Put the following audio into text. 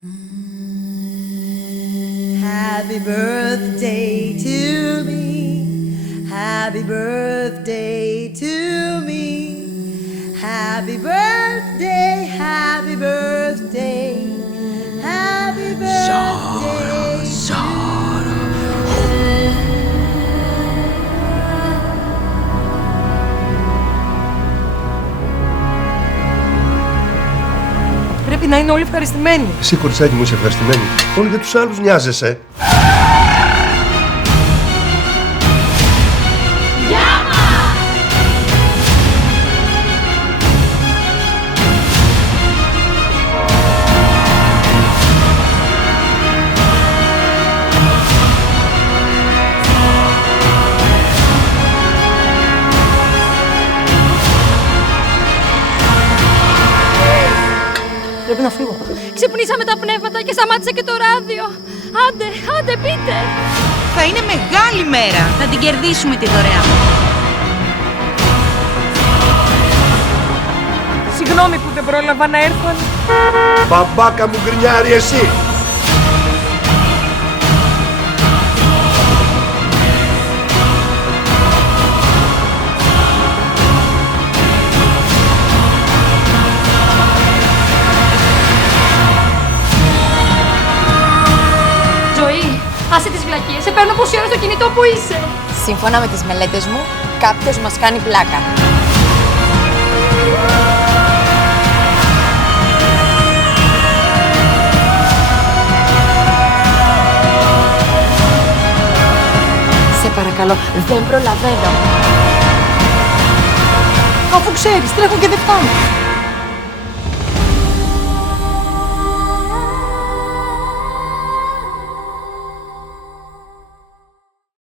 Happy birthday to me. Happy birthday to me. Happy birthday, happy birthday. Happy birthday. Πρέπει να είναι όλοι ευχαριστημένοι. Εσύ, κοριτσάκι μου, είσαι ευχαριστημένη. Μόνο για τους άλλους νοιάζεσαι. Πρέπει να φύγω. Ξυπνήσαμε τα πνεύματα και σταμάτησε και το ράδιο. Άντε πείτε. Θα είναι μεγάλη μέρα. Θα την κερδίσουμε τη δωρεά. Συγγνώμη που δεν πρόλαβα να έρθω. Μπαμπάκα μου γκρινιάρη εσύ. Άσε τις βλακίες, σε παίρνω πόση ώρα στο κινητό που είσαι. Σύμφωνα με τις μελέτες μου, κάποιος μας κάνει πλάκα. Σε παρακαλώ, δεν προλαβαίνω. Αφού ξέρεις, τρέχω και δεν φτάνω.